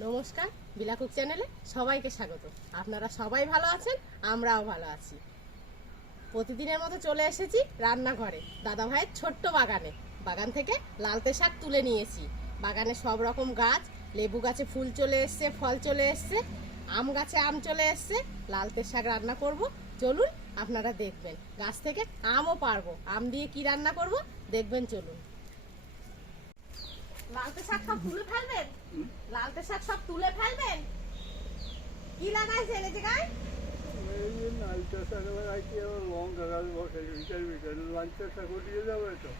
নমস্কার বিলাকুক চ্যানেলে সবাইকে স্বাগত। আপনারা সবাই ভালো আছেন, আমরাও ভালো আছি। প্রতিদিনের মতো চলে এসেছি রান্নাঘরে। দাদা ভাইয়ের ছোট্ট বাগানে। বাগান থেকে লালতে শাক তুলে নিয়েছি। বাগানে সব রকম গাছ, লেবু গাছে ফুল চলে এসছে, ফল চলে এসছে, আম গাছে আম চলে এসছে। লালতে শাক রান্না করব। চলুন আপনারা দেখবেন। গাছ থেকে আমও পারব। আম দিয়ে কি রান্না করব? দেখবেন, চলুন। লালতে শাক সব তুলে ফেলবেন? লালতে শাক সব তুলে ফেলবেন? কি লাগাইছেন এই জায়গায় শাক লাগাইছি আবার লঙ্কা গাছ শাকও দিয়ে যাবে তো।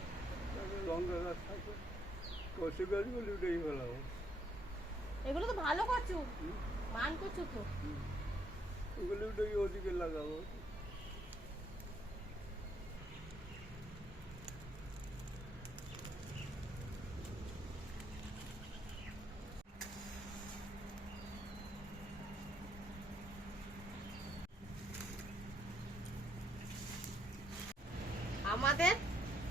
তারপরে লঙ্কা গাছ থাকবে। কচু গাছগুলো উঠেই ফেলাবো। এগুলো তো ভালো কচু। মান কচু তো। ওগুলো উঠে ওদিকে লাগাবো। আমাদের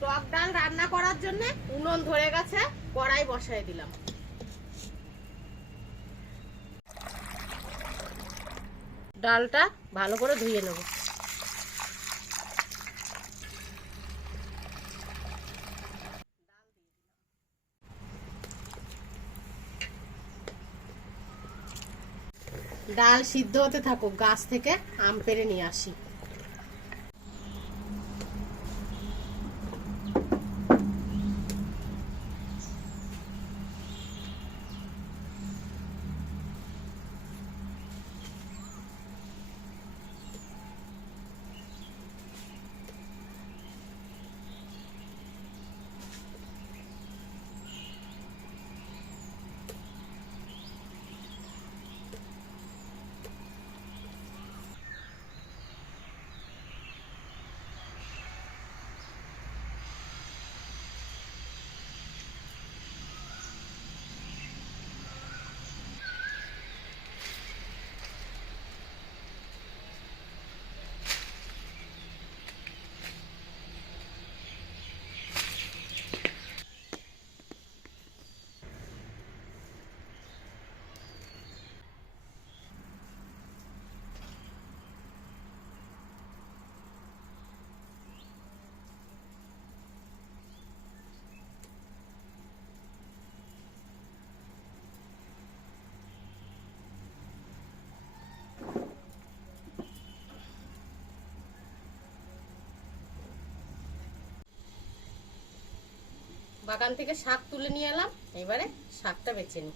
টক ডাল রান্না করার জন্য উনুন ধরে গেছে, কড়াই বসায় দিলাম। ডালটা ভালো করে ধুয়ে নেব। ডাল সিদ্ধ হতে থাকুক, গাছ থেকে আম পেড়ে নিয়ে আসি। বাগান থেকে শাক তুলে নিয়ে এলাম এবারে শাকটা বেছে নিই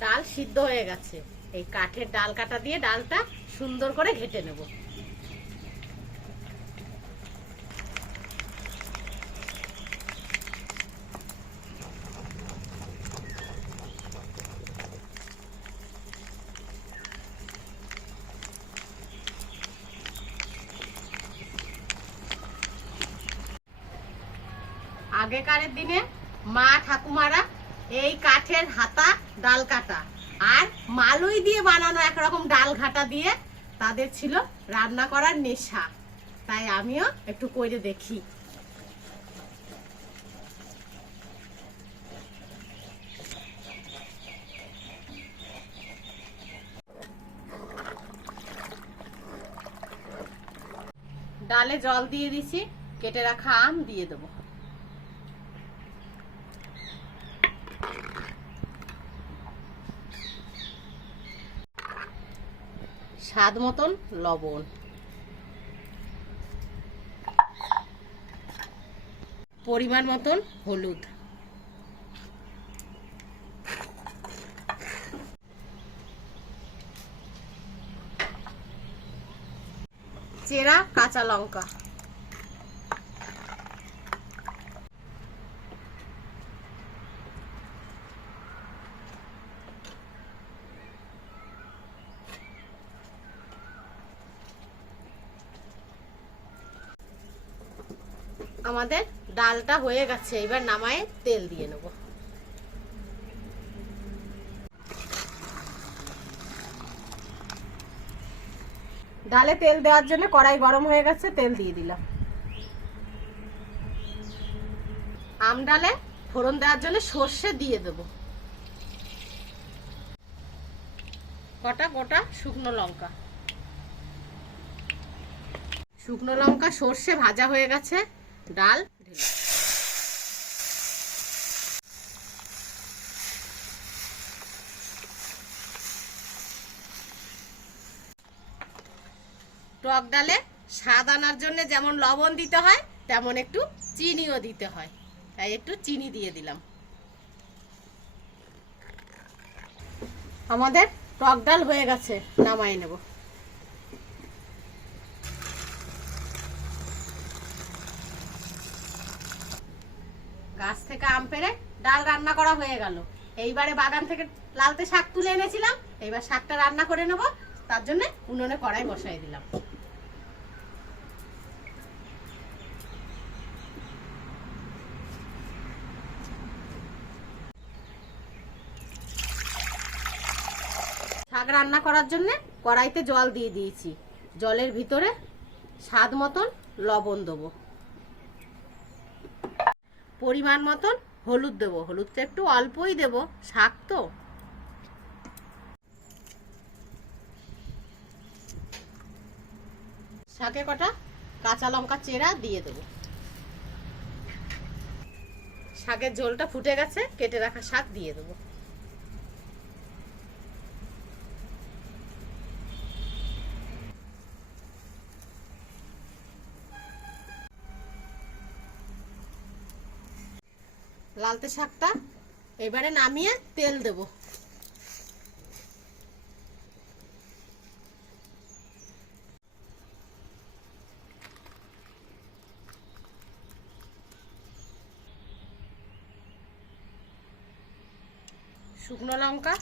ডাল সিদ্ধ হয়ে গেছে। এই কাঠের ডাল কাটা দিয়ে ডালটা সুন্দর করে ঘেটে নেব। আগেকারের দিনে মা ঠাকুমারা এই কাঠের হাতা ডাল কাটা। আর মালুই দিয়ে বানানো একরকম ডাল ঘাটা দিয়ে তাদের ছিল রান্না করার নেশা। তাই আমিও একটু করে দেখি। ডালে জল দিয়ে দিছি, কেটে রাখা আম দিয়ে দেবো। স্বাদ মতন লবণ। পরিমাণ মতন হলুদ। চেরা কাঁচা লঙ্কা। আমাদের ডালটা হয়ে গেছে, এবার নামায়ে তেল দিয়ে নেব। ডালে তেল দেওয়ার জন্য কড়াই গরম হয়ে গেছে, তেল দিয়ে দিলাম। আম ডালে ফোড়ন দেওয়ার জন্য সর্ষে দিয়ে দেব। কটা গোটা শুকনো লঙ্কা। শুকনো লঙ্কা সর্ষে ভাজা হয়ে গেছে। ডাল ঢেলে টক ডালে স্বাদ আনার জন্য যেমন লবণ দিতে হয়, তেমন একটু চিনিও দিতে হয়। তাই একটু চিনি দিয়ে দিলাম। আমাদের টক ডাল হয়ে গেছে নামাই নেব। গাছ থেকে আম পেড়ে ডাল রান্না করা হয়ে গেল। এইবারে বাগান থেকে লালতে শাক তুলে এনেছিলাম, এইবার শাকটা রান্না করে নেব, তার জন্য উনুনে কড়াই বসাই দিলাম। শাক রান্না করার জন্য কড়াইতে জল দিয়ে দিয়েছি। জলের ভিতরে স্বাদ মতন লবণ দেবো। পরিমাণ মতন হলুদ দেবো। হলুদটা একটু অল্পই দেব। শাক তো। শাকে কটা? কাঁচা লঙ্কা চেরা দিয়ে দেব। শাকের ঝোলটা ফুটে গেছে, কেটে রাখা শাক দিয়ে দেবো। লালতে শাকটা এবারে নামিয়ে তেল দেব। শুকনো লঙ্কা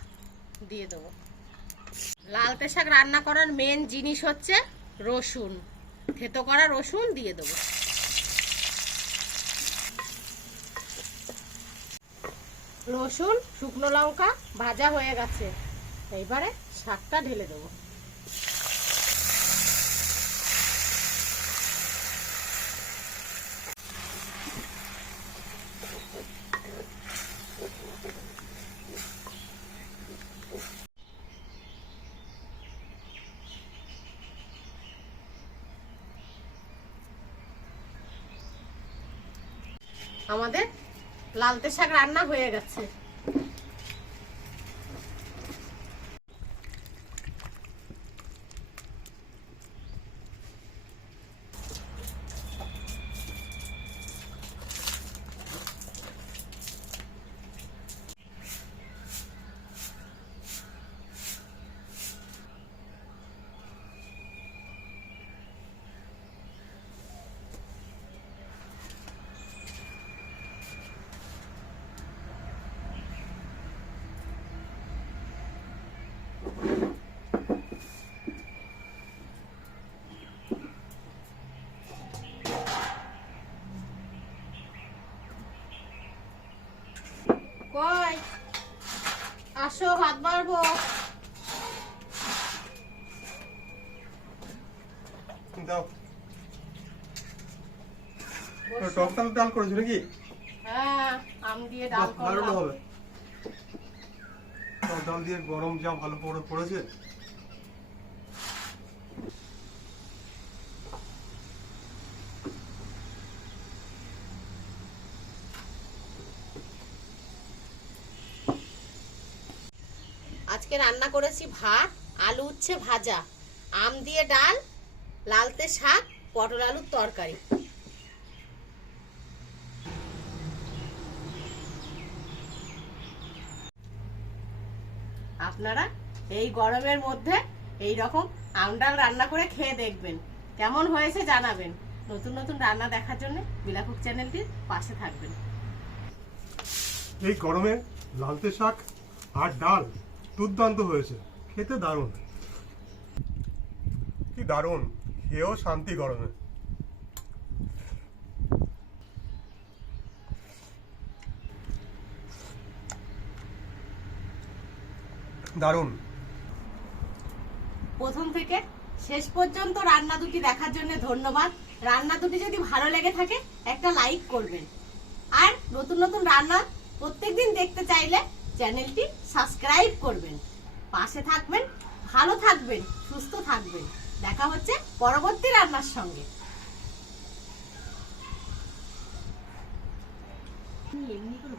দিয়ে দেবো। লালতে শাক রান্না করার মেন জিনিস হচ্ছে রসুন। থেতো করা রসুন দিয়ে দেবো। রসুন শুকনো লঙ্কা ভাজা হয়ে গেছে। এইবারে শাকটা ঢেলে দেবো আমাদের লালতে শাক রান্না হয়ে গেছে। কই? আসো ভাত বাড়বো। দাও। টক ডাল করেছ নাকি? হ্যাঁ আম দিয়ে ডাল বাহ, দারুণ হবে। ডাল দিয়ে গরম যা ভালো পড়ে পড়েছে। আজকে রান্না করেছি ভাত, আলু উচ্ছে ভাজা, আম দিয়ে ডাল, লালতে শাক, পটল আলুর তরকারি। আপনারা এই গরমের মধ্যে এই রকম আম ডাল রান্না করে খেয়ে দেখবেন। কেমন হয়েছে জানাবেন। নতুন নতুন রান্না দেখার জন্য বিলাকুক চ্যানেলটির পাশে থাকবেন। এই গরমে লালতে শাক আর ডাল দুর্দান্ত হয়েছে। খেতে দারুণ। কি দারুণ। খেয়েও শান্তি গরমে। দারুণ। প্রথম থেকে শেষ পর্যন্ত রান্না দুটি দেখার জন্য ধন্যবাদ। রান্না দুটি যদি ভালো লেগে থাকে একটা লাইক করবেন। আর নতুন নতুন রান্না প্রত্যেকদিন দেখতে চাইলে চ্যানেলটি সাবস্ক্রাইব করবেন। পাশে থাকবেন, ভালো থাকবেন, সুস্থ থাকবেন। দেখা হচ্ছে পরবর্তী রান্নার সঙ্গে। এমনি করে